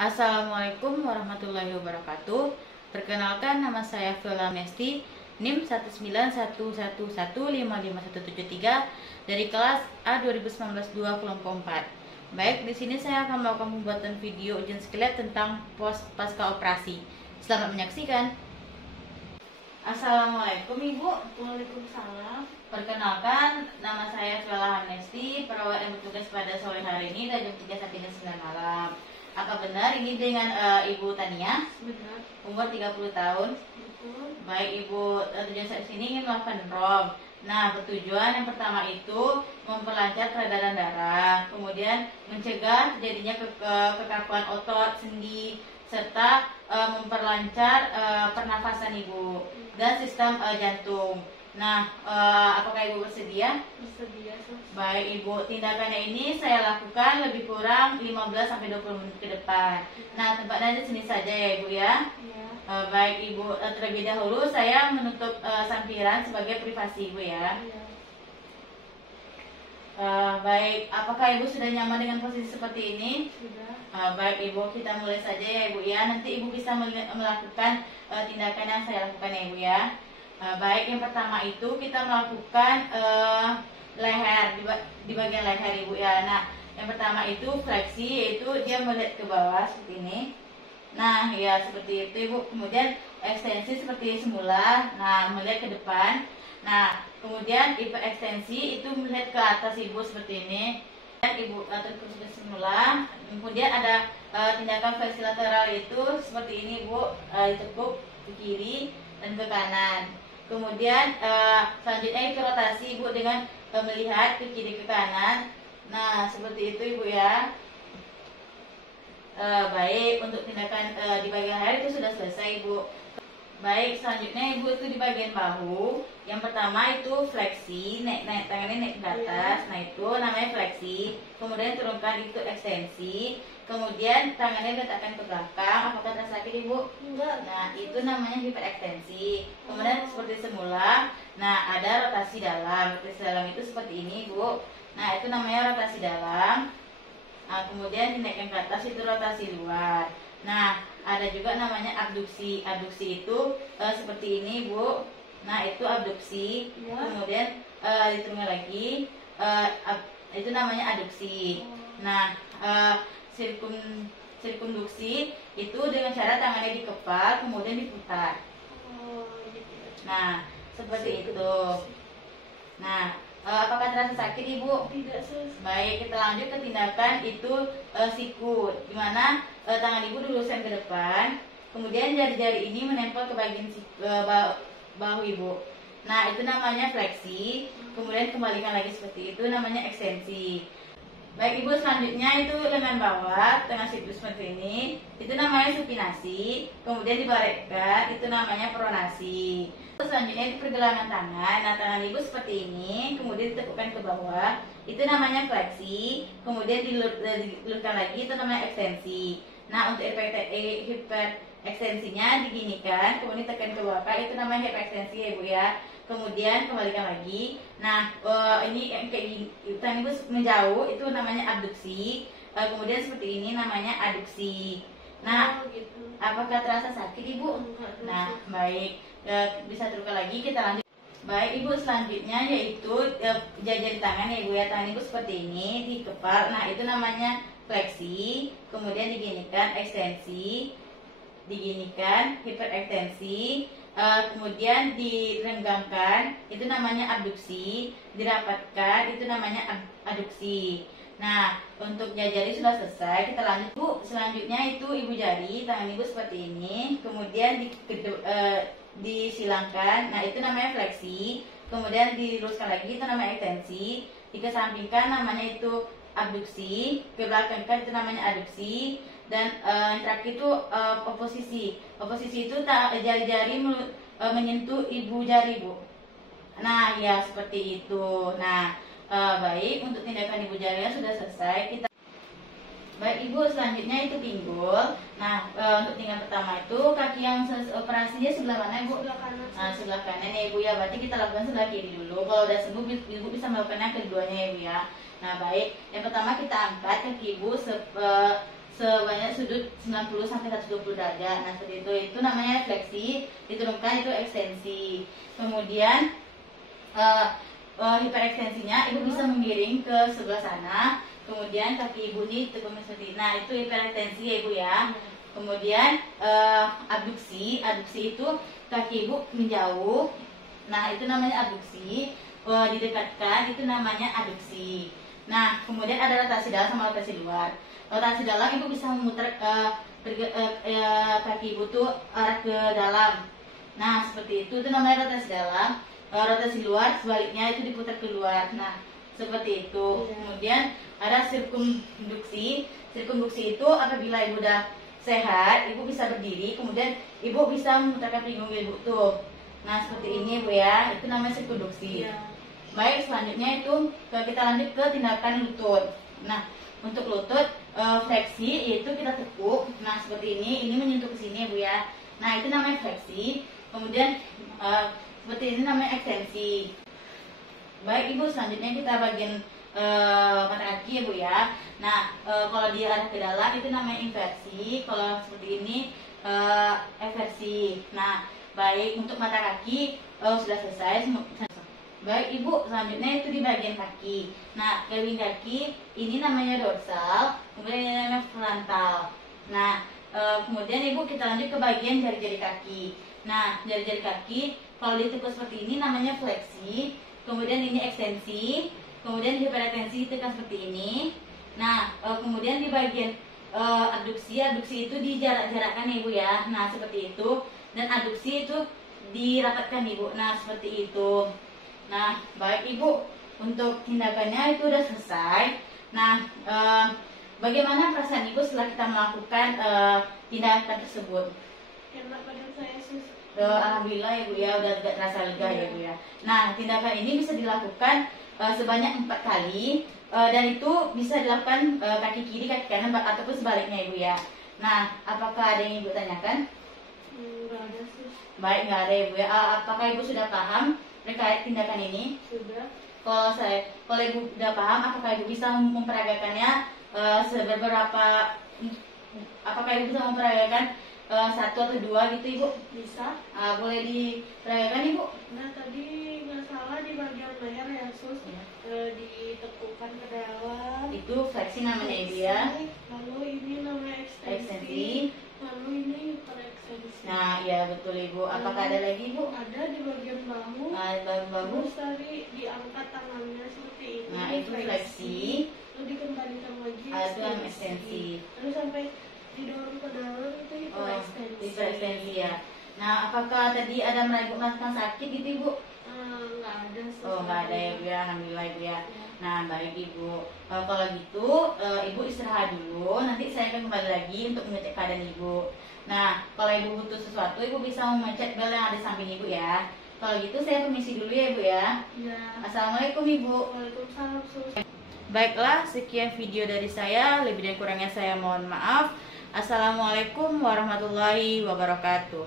Assalamualaikum warahmatullahi wabarakatuh. Perkenalkan, nama saya Viola Mesti, NIM 19111155173 dari kelas A 2019-2 kelompok 4. Baik, di sini saya akan melakukan pembuatan video ujian skelet tentang pasca operasi. Selamat menyaksikan. Assalamualaikum Ibu. Waalaikumsalam. Perkenalkan, nama saya Viola Mesti, perawat yang bertugas pada sore hari ini dari jam 3 sampai jam 9 malam. Apa benar ini dengan Ibu Tania? Benar. Umur 30 tahun. Betul. Baik Ibu, tujuan saya sini ingin melakukan rom. Nah, bertujuan yang pertama itu memperlancar peredaran darah, kemudian mencegah terjadinya kekakuan otot, sendi, serta memperlancar pernafasan Ibu dan sistem jantung. Nah, apakah Ibu bersedia? Bersedia. Baik Ibu, tindakannya ini saya lakukan lebih kurang 15-20 menit ke depan. Nah, tempatnya di sini saja ya Ibu ya. Ya. Baik Ibu, terlebih dahulu saya menutup sampiran sebagai privasi Ibu ya. Ya. Baik, apakah Ibu sudah nyaman dengan posisi seperti ini? Sudah. Baik Ibu, kita mulai saja ya Ibu ya. Nanti Ibu bisa melakukan tindakan yang saya lakukan ya Ibu ya. Baik, yang pertama itu kita melakukan leher, di bagian leher Ibu ya. Nah, yang pertama itu fleksi, yaitu dia melihat ke bawah seperti ini. Nah, ya seperti itu Ibu. Kemudian ekstensi seperti semula, nah melihat ke depan. Nah, kemudian hiperekstensi itu melihat ke atas Ibu seperti ini. Dan Ibu terus semula. Kemudian ada tindakan fleksi lateral itu seperti ini Ibu, ditekuk ke kiri dan ke kanan. Kemudian selanjutnya itu rotasi Ibu dengan melihat ke kiri ke kanan. Nah, seperti itu Ibu ya. Baik, untuk tindakan di bagian leher itu sudah selesai Ibu. Baik, selanjutnya Ibu itu di bagian bahu. Yang pertama itu fleksi, naik tangannya naik ke atas. Nah, itu namanya fleksi. Kemudian turunkan itu ekstensi. Kemudian tangannya letakkan ke belakang. Apakah terasa sakit Ibu? Enggak. Nah, itu namanya hiperekstensi. Kemudian seperti semula. Nah, ada rotasi dalam. Rotasi dalam itu seperti ini Ibu. Nah, itu namanya rotasi dalam. Nah, kemudian dinaikkan ke atas itu rotasi luar. Nah, ada juga namanya abduksi. Abduksi itu seperti ini Bu. Nah, itu abduksi. Ya. Kemudian diturunkan lagi, itu namanya aduksi. Nah, sirkumduksi itu dengan cara tangannya dikepal kemudian diputar. Oh, gitu. Nah, seperti itu. Nah, apakah terasa sakit Ibu? Tidak sus. Baik, kita lanjut ke tindakan itu sikut, di mana tangan Ibu diluruskan ke depan, kemudian jari-jari ini menempel ke bagian bahu Ibu. Nah, itu namanya fleksi, kemudian kembalikan lagi seperti itu, namanya ekstensi. Baik Ibu, selanjutnya itu lengan bawah, tengah siku seperti ini, itu namanya supinasi, kemudian dibalikkan, itu namanya pronasi. Selanjutnya itu pergelangan tangan. Nah, tangan Ibu seperti ini, kemudian ditekukkan ke bawah, itu namanya fleksi, kemudian diluruskan lagi, itu namanya ekstensi. Nah, untuk hiperekstensinya diginikan, kemudian ditekan ke bawah, itu namanya hiperekstensi ya Ibu ya. Kemudian kembalikan lagi. Nah, ini yang kayak gini, tangan Ibu menjauh, itu namanya abduksi. Kemudian seperti ini namanya aduksi. Nah, Oh, gitu. apakah terasa sakit Ibu? Enggak. Nah, baik, bisa terbuka lagi, kita lanjut. Baik Ibu, selanjutnya yaitu jari tangan ya Ibu ya. Tangan Ibu seperti ini dikepal. Nah, itu namanya fleksi, kemudian diginikan ekstensi, diginikan hiperekstensi, kemudian direnggangkan, itu namanya abduksi, dirapatkan, itu namanya aduksi. Nah, untuk jari sudah selesai, kita lanjut Bu. Selanjutnya itu ibu jari, tangan Ibu seperti ini, kemudian disilangkan, nah itu namanya fleksi, kemudian diluruskan lagi, itu namanya ekstensi, dikesampingkan namanya itu abduksi, ke belakang kan itu namanya aduksi, dan yang terakhir itu oposisi. Oposisi itu jari-jari menyentuh ibu jari Bu. Nah, ya seperti itu. Nah, baik, untuk tindakan ibu jarinya sudah selesai. Baik Ibu, selanjutnya itu pinggul. Nah, untuk tindakan pertama itu kaki yang operasinya sebelah mana Ibu? Sebelah kanan. Nah, sebelah kanan ya Ibu ya. Berarti kita lakukan sebelah kiri dulu. Kalau udah sembuh, Ibu bisa melakukan yang keduanya ya Ibu ya. Nah, baik. Yang pertama kita angkat kaki Ibu sebanyak sudut 90 sampai 120 derajat. Nah, seperti itu namanya fleksi, diturunkan itu ekstensi. Kemudian hiperekstensinya ibu bisa menggiring ke sebelah sana. Kemudian kaki ibu ini tekun seperti ini. Nah, itu hiperekstensi ya ibu ya. Kemudian abduksi itu kaki ibu menjauh. Nah, itu namanya abduksi. Didekatkan itu namanya aduksi. Nah, kemudian ada rotasi dalam sama rotasi luar. Rotasi dalam ibu bisa memutar kaki ibu tuh arah ke dalam. Nah, seperti itu namanya rotasi dalam. Rotasi luar sebaliknya itu diputar keluar. Nah, seperti itu. Kemudian ada sirkumduksi. Sirkumduksi itu apabila ibu udah sehat, ibu bisa berdiri, kemudian ibu bisa memutarkan pinggung ibu tuh. Nah, seperti ini ibu ya. Itu namanya sirkumduksi. Baik, selanjutnya itu kita lanjut ke tindakan lutut. Nah, untuk lutut fleksi yaitu kita tekuk. Nah, seperti ini menyentuh ke sini ibu ya. Nah, itu namanya fleksi. Kemudian seperti ini namanya ekstensi. Baik ibu, selanjutnya kita bagian mata kaki ya bu ya. Nah, kalau dia arah ke dalam itu namanya inversi. Kalau seperti ini eversi. Nah, baik, untuk mata kaki sudah selesai. Baik ibu, selanjutnya itu di bagian kaki. Nah, kewing kaki ini namanya dorsal, kemudian ini namanya frontal. Nah, kemudian ibu kita lanjut ke bagian jari-jari kaki. Nah, jari-jari kaki kalau ditekuk seperti ini namanya fleksi, kemudian ini ekstensi, kemudian hiperekstensi tekan seperti ini. Nah, kemudian di bagian abduksi itu dijarak-jarakkan ya ibu ya. Nah, seperti itu. Dan abduksi itu dirapatkan ibu. Nah, seperti itu. Nah, baik ibu, untuk tindakannya itu udah selesai. Nah, bagaimana perasaan ibu setelah kita melakukan tindakan tersebut? Enak badan saya sus. Alhamdulillah ya bu ya, udah tidak terasa lega ya bu ya. Nah, tindakan ini bisa dilakukan sebanyak 4 kali dan itu bisa dilakukan kaki kiri, kaki kanan ataupun sebaliknya ibu ya. Nah, apakah ada yang ibu tanyakan? Enggak ada sus. Baik, nggak ada ibu ya. Apakah ibu sudah paham terkait tindakan ini? Sudah. Kalau ibu sudah paham, apakah ibu bisa memperagakannya apakah ibu bisa memperagakan 1 atau 2 gitu ibu? Bisa. Boleh diperagakan ibu? Nah, tadi nggak salah di bagian leher ya sus, ditekukkan ke dalam. Itu fleksi namanya ibu ya. Lalu ini namanya ekstensi. Ekstensi. Lalu ini hiperekstensi. Nah, iya betul ibu. Apakah ada lagi ibu? Ada di bagian bahu. Bahu. Terus tadi diangkat tangannya seperti ini. Nah, itu fleksi. Lalu dikembalikan lagi. Itu yang ekstensi. Terus sampai didorong ke dalam itu hiperekstensi. Hiperekstensi ya. Nah, apakah tadi ada merasakan sakit gitu ibu? Nggak ada. Nggak ada ya bu ya. Alhamdulillah ibu ya. Nah, baik ibu. Kalau gitu ibu istirahat dulu. Nanti saya akan kembali lagi untuk mengecek keadaan ibu. Nah, kalau ibu butuh sesuatu, ibu bisa memencet bel yang ada di samping ibu ya. Kalau gitu saya permisi dulu ya ibu ya. Ya. Assalamualaikum ibu. Waalaikumsalam sus. Baiklah, sekian video dari saya. Lebih dan kurangnya saya mohon maaf. Assalamualaikum warahmatullahi wabarakatuh.